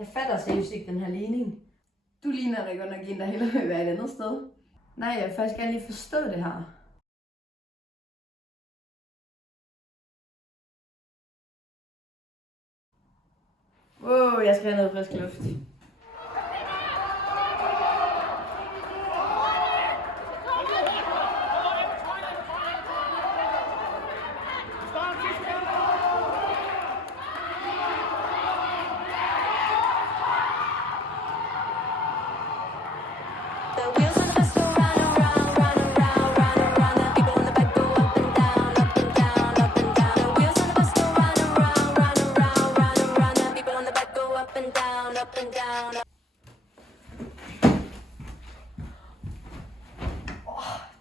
Jeg fatter seriøst ikke den her ligning. Du ligner da godt nok en, der hellere vil være et andet sted. Nej, jeg vil faktisk gerne lige forstå det her. Wow, jeg skal have noget frisk luft.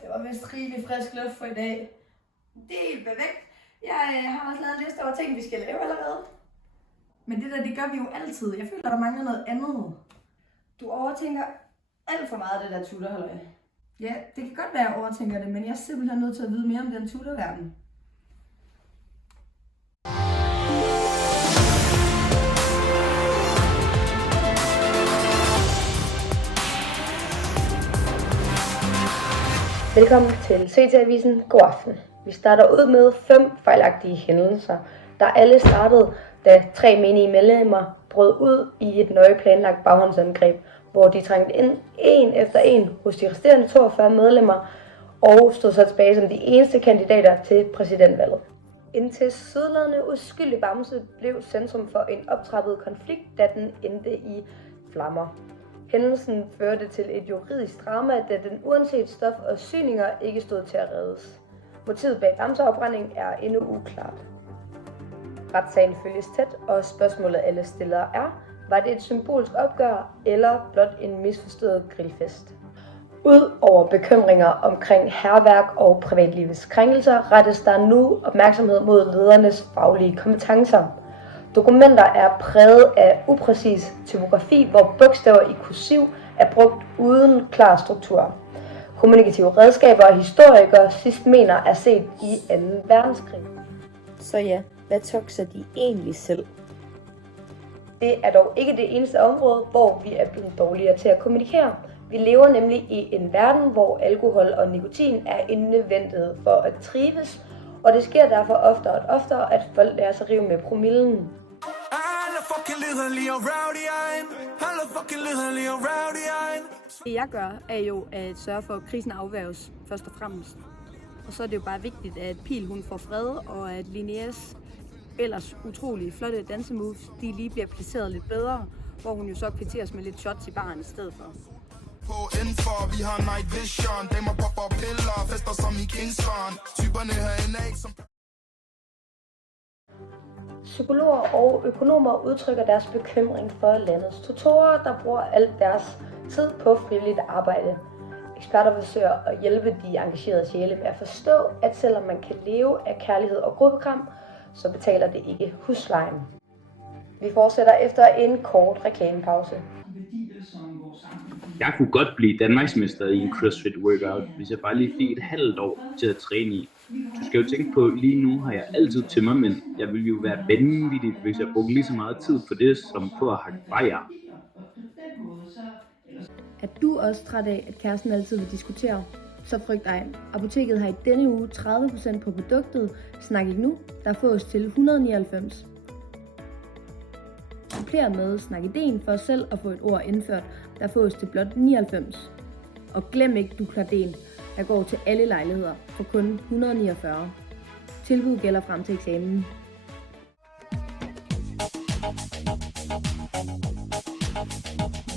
Det var vist rigelig frisk luft for i dag. Det er helt perfekt. Jeg har også lavet en liste over ting, vi skal lave allerede. Men det der, det gør vi jo altid. Jeg føler, der mangler noget andet. Du overtænker alt for meget det der tutorhalløj. Ja, det kan godt være, at jeg overtænker det, men jeg er simpelthen nødt til at vide mere om den tutorverden. Velkommen til CT-avisen. God aften. Vi starter ud med 5 fejlagtige hændelser, der alle startede, da 3 menige medlemmer brød ud i et nøje planlagt baghåndsangreb, hvor de trængte ind en efter en hos de resterende 42 medlemmer og stod så tilbage som de eneste kandidater til præsidentvalget. Indtil sødladende uskyldig Bamse blev centrum for en optrappet konflikt, da den endte i flammer. Hændelsen førte til et juridisk drama, da den uanset stof og syninger ikke stod til at reddes. Motivet bag Bamseafbrænding er endnu uklart. Retssagen følges tæt, og spørgsmålet alle stillere er, var det et symbolsk opgør eller blot en misforstået grillfest? Ud over bekymringer omkring hærværk og privatlivets krænkelser, rettes der nu opmærksomhed mod ledernes faglige kompetencer. Dokumenter er præget af upræcis typografi, hvor bogstaver i kursiv er brugt uden klar struktur. Kommunikative redskaber og historikere sidst mener er set i 2. verdenskrig. Så ja, hvad tokser de egentlig selv? Det er dog ikke det eneste område, hvor vi er blevet dårligere til at kommunikere. Vi lever nemlig i en verden, hvor alkohol og nikotin er en nødvendighed for at trives, og det sker derfor oftere og oftere, at folk lærer sig rive med promillen. Det jeg gør, er jo at sørge for, at krisen afværges først og fremmest. Og så er det jo bare vigtigt, at Pil hun får fred, og at Linneas ellers utrolig flotte dansemoves, de lige bliver placeret lidt bedre, hvor hun jo så kvitteres med lidt shots i baren i stedet for. Vi har night vision, damer popper piller, fester som i Kingston. Typerne herinde er ikke som... Psykologer og økonomer udtrykker deres bekymring for landets tutorer, der bruger al deres tid på frivilligt arbejde. Eksperter forsøger at hjælpe de engagerede sjæle med at forstå, at selvom man kan leve af kærlighed og gruppekram, så betaler det ikke huslejen. Vi fortsætter efter en kort reklamepause. Jeg kunne godt blive Danmarksmester i en CrossFit workout, hvis jeg bare lige fik et halvt år til at træne i. Du skal jo tænke på, lige nu har jeg altid tømmermænd. Jeg ville jo være vanvittigt, hvis jeg brugte lige så meget tid på det, som på at hakke bajer. Er du også træt af, at kæresten altid vil diskutere? Så frygt ej. Apoteket har i denne uge 30% på produktet Snak ikke nu, der fås til 199. Suppler med Snak ideen for selv at få et ord indført, der fås til blot 99. Og glem ikke Duklarden, der går til alle lejligheder for kun 149. Tilbud gælder frem til eksamen.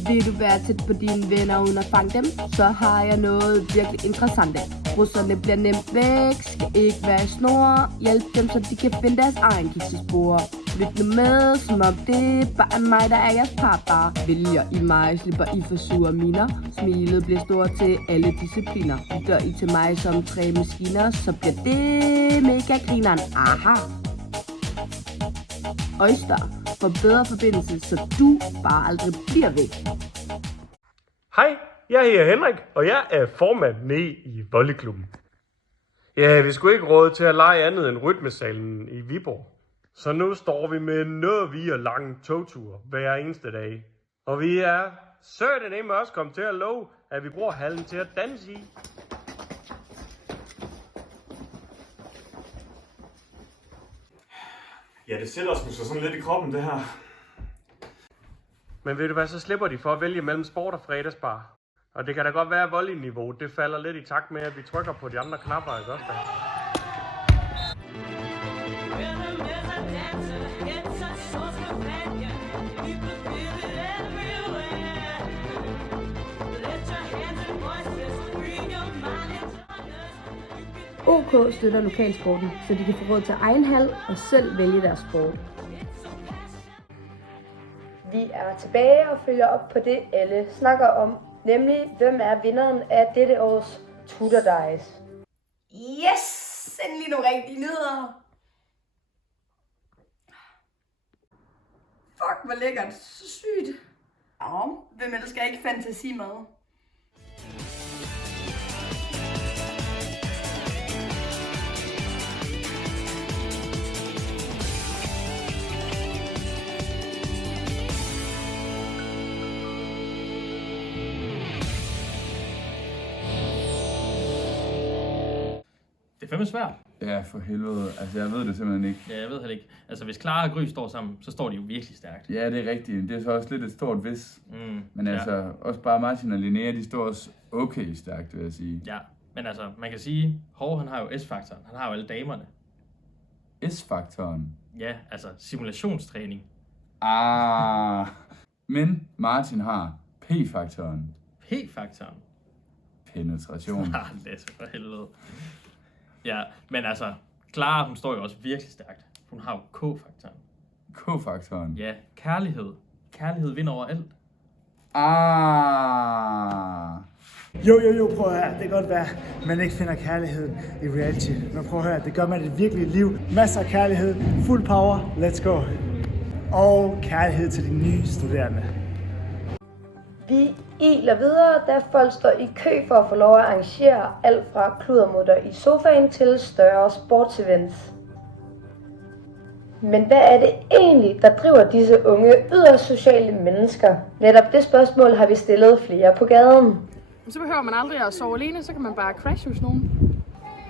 Vil du være tæt på dine venner uden at fange dem, så har jeg noget virkelig interessant. Russerne bliver nemt væk, skal ikke være snore. Hjælp dem, så de kan finde deres egen kiksespore. Lyt nu med, som om det bare er mig, der er jeres papa. Vælger I mig, slipper I for sure miner. Smilet bliver stort til alle discipliner. Lytter I til mig som 3 maskiner, så bliver det mega grineren. Aha! Oyster for bedre forbindelse, så du bare aldrig bliver væk. Hej, jeg hedder Henrik, og jeg er formand nede i volleyklubben. Ja, vi skulle ikke råde til at lege andet end rytmesalen i Viborg. Så nu står vi med noget vi og lang togtur hver eneste dag. Og vi er sødt også kommet til at love, at vi bruger hallen til at danse i. Ja, det sætter os så sådan lidt i kroppen, det her. Men ved du hvad, så slipper de for at vælge mellem sport og fredagsbar. Og det kan da godt være, at volleyniveau det falder lidt i takt med, at vi trykker på de andre knapper, ikke også da? OK støtter lokalsporten, så de kan få råd til egen hal og selv vælge deres sport. Vi er tilbage og følger op på det, alle snakker om, nemlig hvem er vinderen af dette års Tutor Dice. Yes! Endelig nogle rigtige nyheder! Fuck, hvor lækkert. Så sygt. Hvem elsker ikke fantasimad? Det er fandme svært. Ja, for helvede. Altså, jeg ved det simpelthen ikke. Ja, jeg ved heller ikke. Altså, hvis Clara og Gry står sammen, så står de jo virkelig stærkt. Ja, det er rigtigt. Det er så også lidt et stort vis. Men altså, ja. også bare Martin og Linnea, de står også okay stærkt, vil jeg sige. Ja, men altså, man kan sige, Hov, han har jo S-faktoren. Han har jo alle damerne. S-faktoren? Ja, altså simulationstræning. Men Martin har P-faktoren. P-faktoren? Penetration. Læs for helvede. Ja, men altså, Clara, hun står jo også virkelig stærkt. Hun har jo K-faktoren. K-faktoren? Ja, kærlighed. Kærlighed vinder over alt. Jo, prøv at høre. Det kan godt være, at man ikke finder kærligheden i reality. Men prøv at høre, det gør man i det virkelige liv. Masser af kærlighed, fuld power, let's go. Og kærlighed til de nye studerende. Vi iler videre, da folk står i kø for at få lov at arrangere alt fra kludermutter i sofaen til større sportsevents. Men hvad er det egentlig, der driver disse unge yderst sociale mennesker? Netop det spørgsmål har vi stillet flere på gaden. Så behøver man aldrig at sove alene, så kan man bare crashe hos nogen.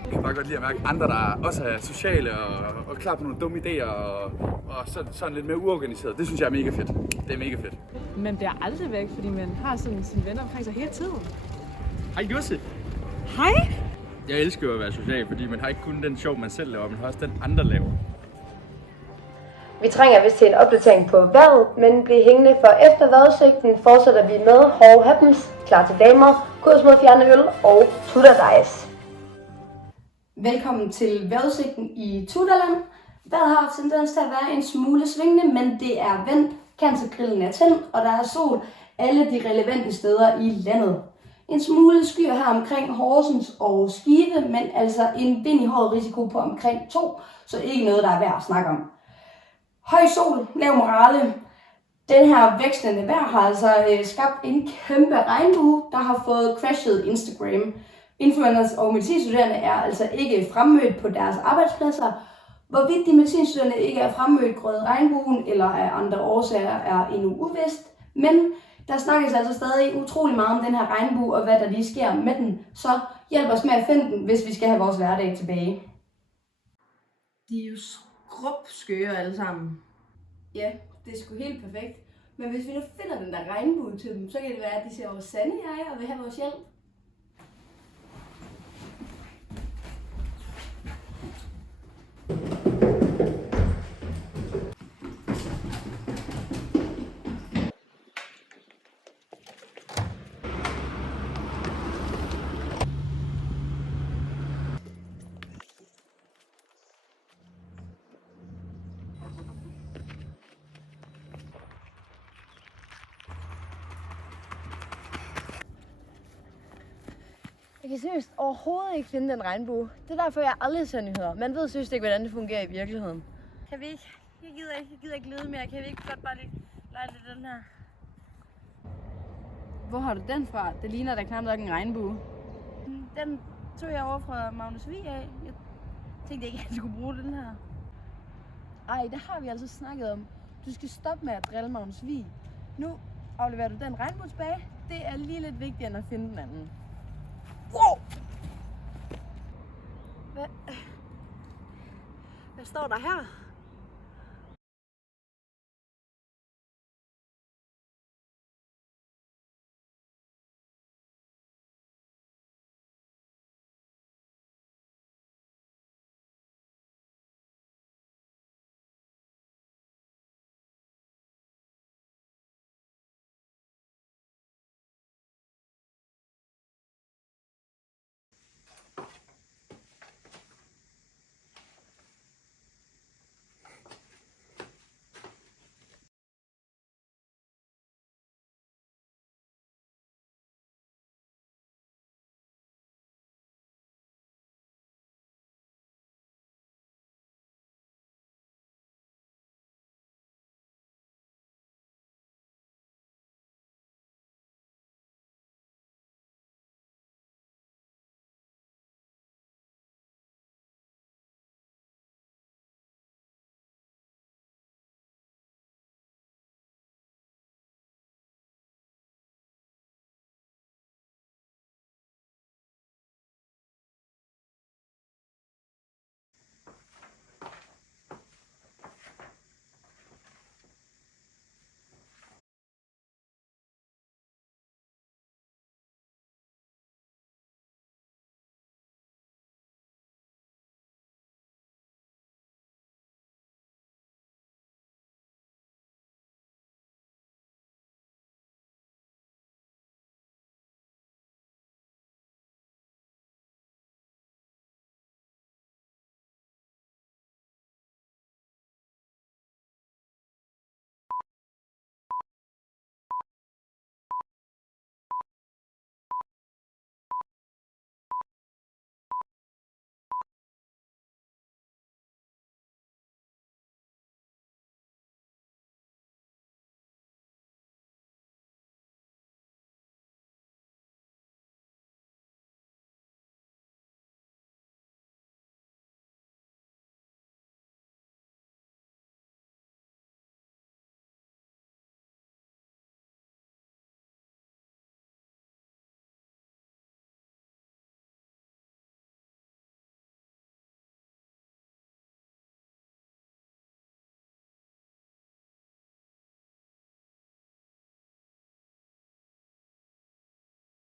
Jeg kan bare godt lide at mærke andre, der også er sociale og klar på nogle dumme idéer og sådan lidt mere uorganiseret. Det synes jeg er mega fedt. Det er mega fedt. Man bliver aldrig væk, fordi man har sådan sine venner omkring sig hele tiden. Hej Jussi. Hej. Jeg elsker jo at være social, fordi man har ikke kun den sjov, man selv laver, man har også den andre laver. Vi trænger vist til en opdatering på vejret, men bliv hængende, for efter vejrudsigten fortsætter vi med Hov Happens, Klar til damer, kurs mod fjerne øl og Tutor Dice. Velkommen til vejrudsigten i Tutorland. Vejret har tendens til at være en smule svingende, men det er vendt, cancergrillen er tændt, og der er sol alle de relevante steder i landet. En smule skyer her omkring Horsens og Skive, men altså en vind i håret risiko på omkring 2, så ikke noget, der er værd at snakke om. Høj sol, lav morale. Den her vekslende vejr har altså skabt en kæmpe regnbue, der har fået crashet Instagram. Influencers og medicinstuderende er altså ikke fremmødt på deres arbejdspladser. Hvorvidt de medicinstuderende ikke er fremmødt grød regnbuen eller af andre årsager er endnu uvist. Men der snakkes altså stadig utrolig meget om den her regnbue og hvad der lige sker med den. Så hjælp os med at finde den, hvis vi skal have vores hverdag tilbage. De er jo skrubskøre alle sammen. Ja, det er sgu helt perfekt. Men hvis vi nu finder den der regnbue til dem, så kan det være, at de ser vores sande jeg og vil have vores hjælp. Jeg kan seriøst overhovedet ikke finde den regnbue. Det er derfor, jeg aldrig ser nyheder. Man ved seriøst ikke, hvordan det fungerer i virkeligheden. Kan vi ikke? Jeg gider ikke lede mere. Kan vi ikke godt bare lige lege lidt den her? Hvor har du den fra? Det ligner da knap nok en regnbue. Den tog jeg over fra Magnus Vig af. Jeg tænkte ikke, at jeg skulle bruge den her. Ej, det har vi altså snakket om. Du skal stoppe med at drille Magnus Vig. Nu afleverer du den regnbuesbage. Det er lige lidt vigtigere end at finde den anden. Wow! Hvad står der her?